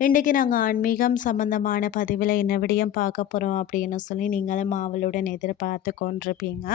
இன்றைக்கி நாங்கள் ஆன்மீகம் சம்மந்தமான பதிவில் என்ன விடயம் பார்க்க போகிறோம் அப்படின்னு சொல்லி நீங்களும் ஆவலுடன் எதிர்பார்த்து கொண்டிருப்பீங்க.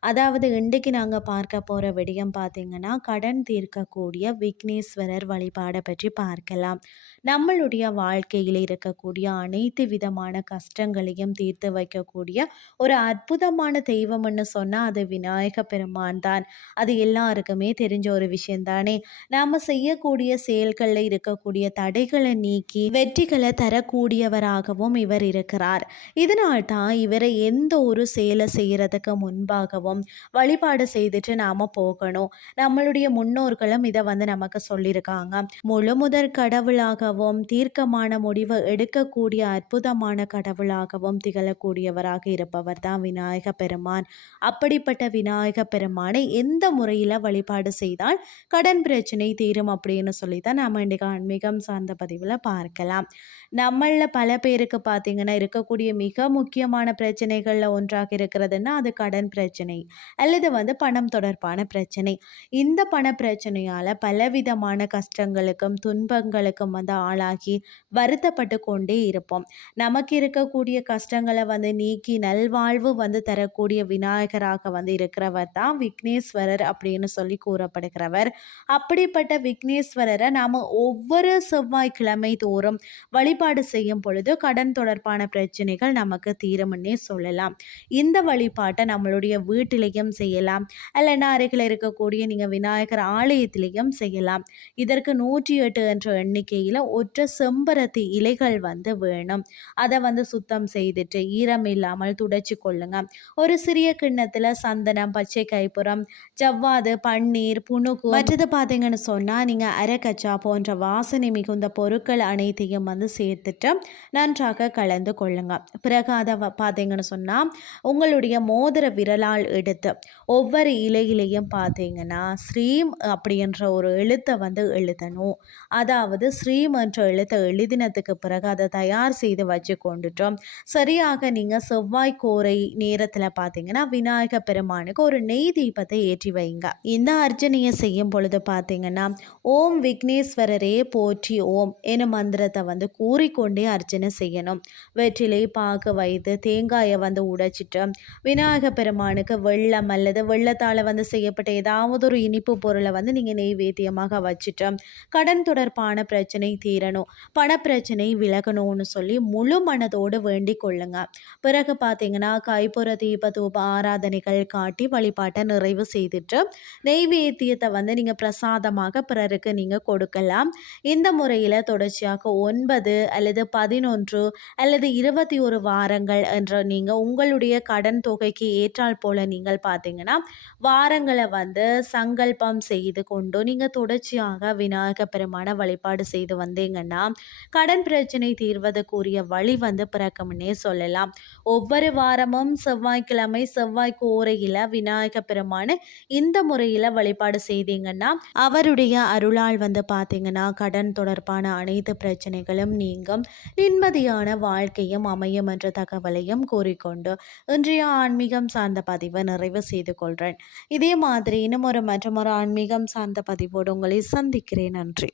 அதாவது இன்றைக்கு நாங்கள் பார்க்க போகிற விடயம் பார்த்திங்கன்னா கடன் தீர்க்கக்கூடிய விக்னேஸ்வரர் வழிபாடை பற்றி பார்க்கலாம். நம்மளுடைய வாழ்க்கையில் இருக்கக்கூடிய அனைத்து விதமான கஷ்டங்களையும் தீர்த்து வைக்கக்கூடிய ஒரு அற்புதமான தெய்வம்னு சொன்னால் அது விநாயக பெருமான் தான். அது எல்லாருக்குமே தெரிஞ்ச ஒரு விஷயம்தானே. நாம் செய்யக்கூடிய செயல்களில் இருக்கக்கூடிய தடைகளை நீக்கி நீக்கி வெற்றிகளை தரக்கூடியவராகவும் இவர் இருக்கிறார். இதனால் தான் இவரை எந்த ஒரு செயலை செய்கிறதுக்கு முன்பாகவும் வழிபாடு செய்துட்டு நாம் போகணும். நம்மளுடைய முன்னோர்களும் இதை வந்து நமக்கு சொல்லியிருக்காங்க. முழு முதற் கடவுளாகவும் தீர்க்கமான முடிவு எடுக்கக்கூடிய அற்புதமான கடவுளாகவும் திகழக்கூடியவராக இருப்பவர் தான் விநாயக பெருமான். அப்படிப்பட்ட விநாயக பெருமானை எந்த முறையில் வழிபாடு செய்தால் கடன் பிரச்சனை தீரும் அப்படின்னு சொல்லி தான் நம்ம இன்றைக்கு ஆன்மீகம் சார்ந்த பதிவில் பார்க்கலாம் பார்க்கலாம். நம்மளில் பல பேருக்கு பார்த்திங்கன்னா இருக்கக்கூடிய மிக முக்கியமான பிரச்சனைகளில் ஒன்றாக இருக்கிறதுன்னா அது கடன் பிரச்சனை அல்லது வந்து பணம் தொடர்பான பிரச்சனை. இந்த பண பிரச்சனையால் பலவிதமான கஷ்டங்களுக்கும் துன்பங்களுக்கும் வந்து ஆளாகி வருத்தப்பட்டு கொண்டே இருப்போம். நமக்கு இருக்கக்கூடிய கஷ்டங்களை வந்து நீக்கி நல்வாழ்வு வந்து தரக்கூடிய விநாயகராக வந்து இருக்கிறவர் தான் விக்னேஸ்வரர் அப்படின்னு சொல்லி கூறப்படுகிறவர். அப்படிப்பட்ட விக்னேஸ்வரரை நாம் ஒவ்வொரு செவ்வாய்க்கிழமை தோறும் வழிபாடு செய்யும் பொழுது கடன் தொடர்பான பிரச்சனைகள் நமக்கு தீரும்னே சொல்லலாம். இந்த வழிபாட்டை நம்மளுடைய வீட்டிலையும் செய்யலாம். இல்லைன்னா அருகில் இருக்கக்கூடிய நீங்கள் விநாயகர் ஆலயத்திலையும் செய்யலாம். இதற்கு நூற்றி எட்டு என்ற எண்ணிக்கையில் ஒற்ற செம்பருத்தி இலைகள் வந்து வேணும். அதை வந்து சுத்தம் செய்துட்டு ஈரம் இல்லாமல் துடைச்சி கொள்ளுங்க. ஒரு சிறிய கிண்ணத்தில் சந்தனம் பச்சை கைப்புறம் ஜவ்வாது பன்னீர் புணுகு மற்றது பார்த்தீங்கன்னு சொன்னால் நீங்கள் அரைக்கச்சா போன்ற வாசனை மிகுந்த பொருட்கள் அனைத்தையும் வந்து சேர்த்துட்டு நன்றாக கலந்து கொள்ளுங்க. பிறகு அதை பார்த்தீங்கன்னு சொன்னால் உங்களுடைய மோதிர விரலால் எடுத்து ஒவ்வொரு இலையிலையும் பார்த்தீங்கன்னா ஸ்ரீம் அப்படின்ற ஒரு எழுத்தை வந்து எழுதணும். அதாவது ஸ்ரீம் என்ற எழுத்தை எழுதினதுக்கு பிறகு அதை தயார் செய்து வச்சு கொண்டுட்டோம் சரியாக நீங்கள் செவ்வாய் கோரை நேரத்தில் பார்த்தீங்கன்னா விநாயக பெருமானுக்கு ஒரு நெய் தீபத்தை ஏற்றி வைங்க. இந்த அர்ச்சனையை செய்யும் பொழுது பார்த்தீங்கன்னா ஓம் விக்னேஸ்வரரே போற்றி ஓம் எனும் மந்திரத்தை வந்து கூறிக்கொண்டே அர்ச்சனை செய்யணும். வெற்றிலை பாக்கு வைத்து தேங்காயை வந்து உடைச்சிட்டு விநாயக பெருமானுக்கு வெள்ளம் அல்லது வெள்ளத்தால் வந்து செய்யப்பட்ட ஏதாவது ஒரு இனிப்பு பொருளை வந்து நீங்கள் நெய்வேத்தியமாக வச்சுட்டு கடன் தொடர்பான பிரச்சனை தீரணும் பணப்பிரச்சனை விலகணும்னு சொல்லி முழு மனதோடு வேண்டிக் கொள்ளுங்க. பிறகு பார்த்தீங்கன்னா கைப்புற தீப தூப ஆராதனைகள் காட்டி வழிபாட்டை நிறைவு செய்துட்டு நெய்வேத்தியத்தை வந்து நீங்கள் பிரசாதமாக பிறருக்கு நீங்கள் கொடுக்கலாம். இந்த முறையில் தொடர்ச்சியாக ஒன்பது அல்லது பதினொன்று அல்லது இருபத்தி ஒரு வாரங்கள் என்ற நீங்கள் உங்களுடைய கடன் தொகைக்கு ஏற்றால் போல் நீங்கள் பார்த்தீங்கன்னா வாரங்களை வந்து சங்கல்பம் செய்து கொண்டு நீங்கள் தொடர்ச்சியாக விநாயக பெருமான வழிபாடு செய்து வந்தீங்கன்னா கடன் பிரச்சனை தீர்வதற்குரிய வழி வந்து பிறக்கும்னே சொல்லலாம். ஒவ்வொரு வாரமும் செவ்வாய்க்கிழமை செவ்வாய் கோரையில் விநாயக பெருமான இந்த முறையில் வழிபாடு செய்தீங்கன்னா அவருடைய அருளால் வந்து பார்த்தீங்கன்னா கடன் தொடர்பான அனைத்து பிரச்சனைகளும் நீங்கும். நிம்மதியான வாழ்க்கையும் அமையும் என்ற தகவலையும் கூறிக்கொண்டு இன்றைய ஆன்மீகம் சார்ந்த பதிவை நிறைவு செய்து கொள்கிறேன் இதே மாதிரி இன்னும் ஒரு மற்றும் ஒரு ஆன்மீகம் சார்ந்த பதிவோடு உங்களை சந்திக்கிறேன். நன்றி.